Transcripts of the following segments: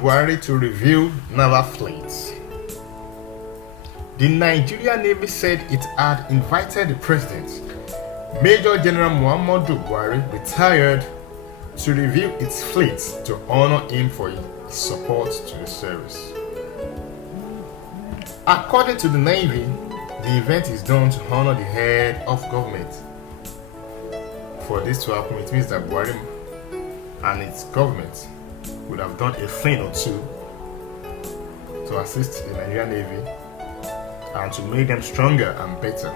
Buhari to review naval fleets. The Nigerian Navy said it had invited the President, Major General Muhammadu Buhari, retired, to review its fleet to honor him for his support to the service. According to the Navy, the event is done to honor the head of government. For this to happen, it means that Buhari and its government would have done a thing or two to assist the Nigerian Navy and to make them stronger and better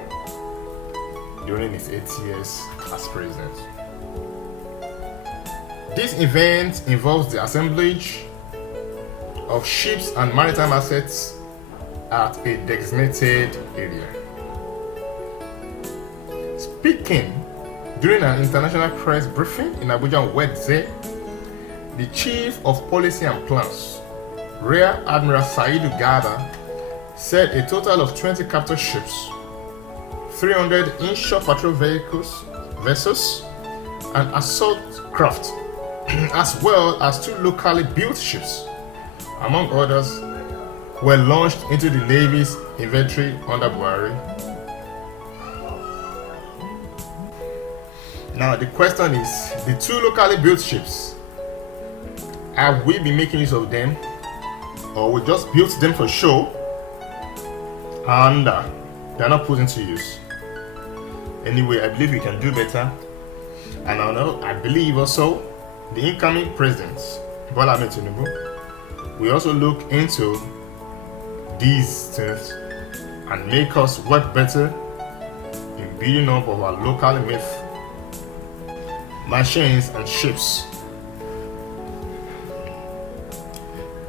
during its 8 years as president. This event involves the assemblage of ships and maritime assets at a designated area. Speaking during an international press briefing in Abuja on Wednesday, the Chief of Policy and Plans, Rear Admiral Saidu Gada, said a total of 20 captured ships, 300 inshore patrol vessels, and assault craft, as well as 2 locally built ships, among others, were launched into the Navy's inventory under Buhari. Now the question is, the 2 locally built ships, have we been making use of them, or we just built them for show and they're not put into use? Anyway, I believe we can do better, and I believe also the incoming president, Bola Ahmed Tinubu, will also look into these things and make us work better in building up of our locally made machines and ships.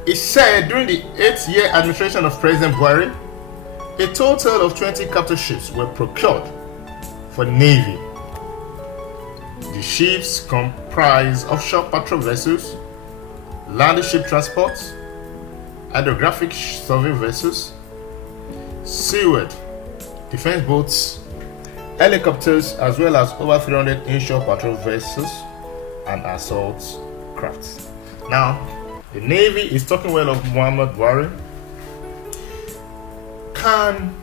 It said during the 8-year administration of President Buhari, a total of 20 captured ships were procured for Navy. The ships comprise offshore patrol vessels, land ship transport, hydrographic survey vessels, seaward defense boats, helicopters, as well as over 300 inshore patrol vessels and assault crafts. Now, the Navy is talking well of Muhammad Buhari. Can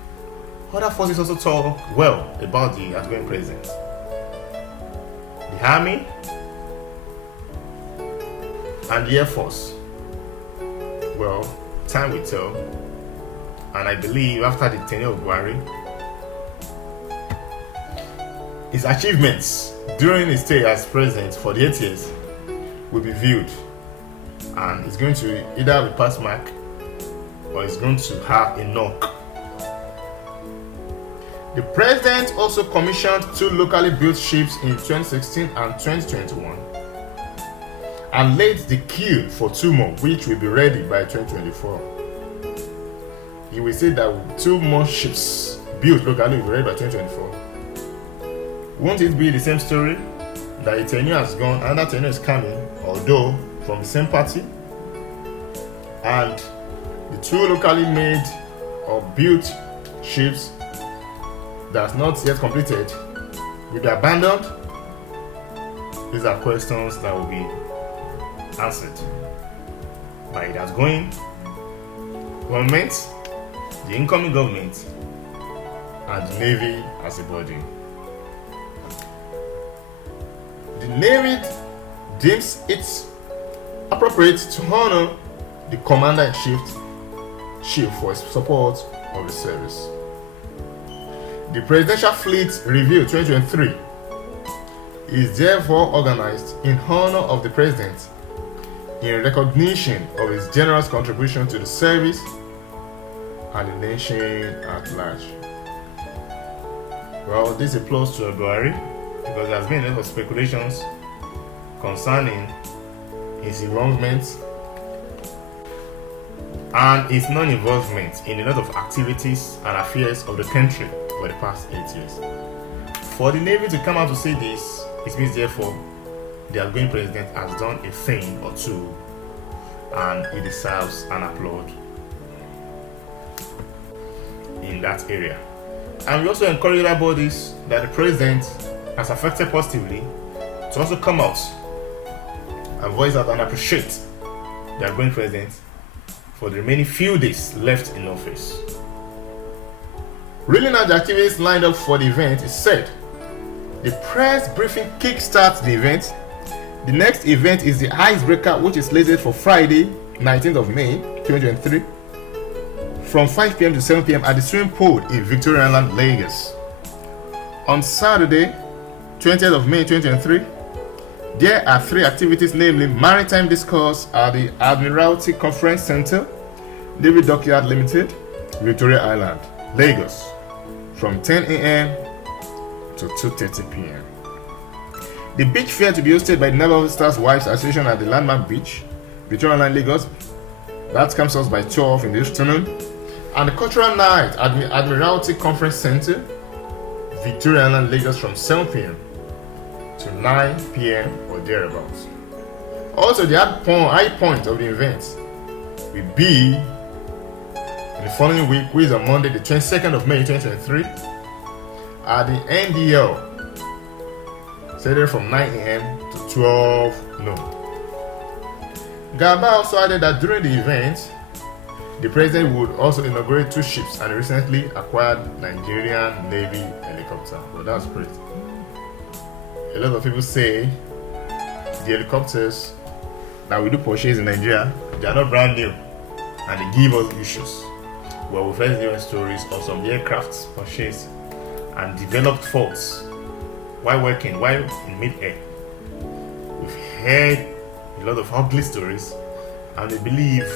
other forces also talk well about the outgoing president? The Army and the Air Force? Well, time will tell. And I believe after the tenure of Buhari, his achievements during his stay as president for the 8 years will be viewed, and it's going to either have a pass mark or it's going to have a knock. The president also commissioned 2 locally built ships in 2016 and 2021 and laid the keel for 2 more, which will be ready by 2024. He will say that 2 more ships built locally will be ready by 2024. Won't it be the same story that a tenure has gone, another tenure is coming, although from the same party, and the 2 locally made or built ships that's not yet completed will be abandoned? These are questions that will be answered by the outgoing government, the incoming government, and the Navy as a body. The Navy deems it appropriate to honor the Commander-in-Chief for his support of the service. The Presidential Fleet Review 2023 is therefore organized in honor of the President in recognition of his generous contribution to the service and the nation at large. Well, this applause to Buhari, because there has been a lot of speculations concerning his involvement and his non-involvement in a lot of activities and affairs of the country for the past 8 years. For the Navy to come out to say this, it means therefore the outgoing president has done a thing or two and he deserves an applaud in that area. And we also encourage other bodies that the president has affected positively to also come out and voice out and appreciate the outgoing president for the remaining few days left in office. Reeling out the activities lined up for the event is said. The press briefing kickstarts the event. The next event is the icebreaker, which is slated for Friday, 19th of May 2023, from 5 p.m. to 7 p.m. at the swimming pool in Victoria Island, Lagos. On Saturday, 20th of May 2023, there are 3 activities, namely Maritime Discourse at the Admiralty Conference Center, Navy Dockyard Limited, Victoria Island, Lagos, from 10 a.m. to 2:30 p.m. The beach fair to be hosted by the Naval Officers' Wives Association at the Landmark Beach, Victoria Island, Lagos. That comes us by 12 in the afternoon. And the cultural night at the Admiralty Conference Center, Victoria Island, Lagos, from 7 p.m. to 9 p.m. or thereabouts. Also, the high point of the event will be in the following week, which is on Monday, the 22nd of May 2023, at the NDL, started from 9 a.m. to 12 noon. Garba also added that during the event, the president would also inaugurate 2 ships and recently acquired Nigerian Navy helicopter. Well, that's great. A lot of people say the helicopters that we do purchase in Nigeria, they are not brand new and they give us issues. Well, we've heard different stories of some aircrafts purchased and developed faults while in mid-air. We've heard a lot of ugly stories, and we believe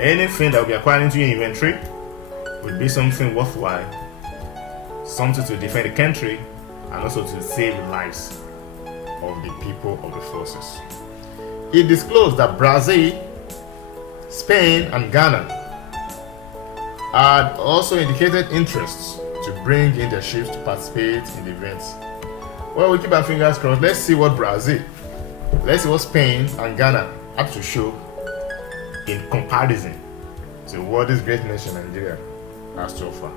anything that will be acquired into your inventory will be something worthwhile, something to defend the country and also to save the lives of the people of the forces. It disclosed that Brazil, Spain, and Ghana had also indicated interest to bring in their ships to participate in the events. Well, we keep our fingers crossed. Let's see what Spain and Ghana have to show in comparison to what this great nation Nigeria has to offer.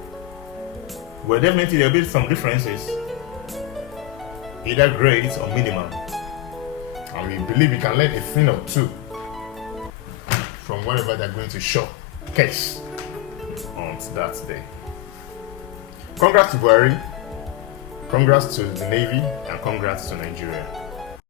Well, definitely there will be some differences, either great or minimal, and we believe we can learn a thing or two from whatever they're going to showcase on that day. Congrats to Buhari, congrats to the Navy, and congrats to Nigeria.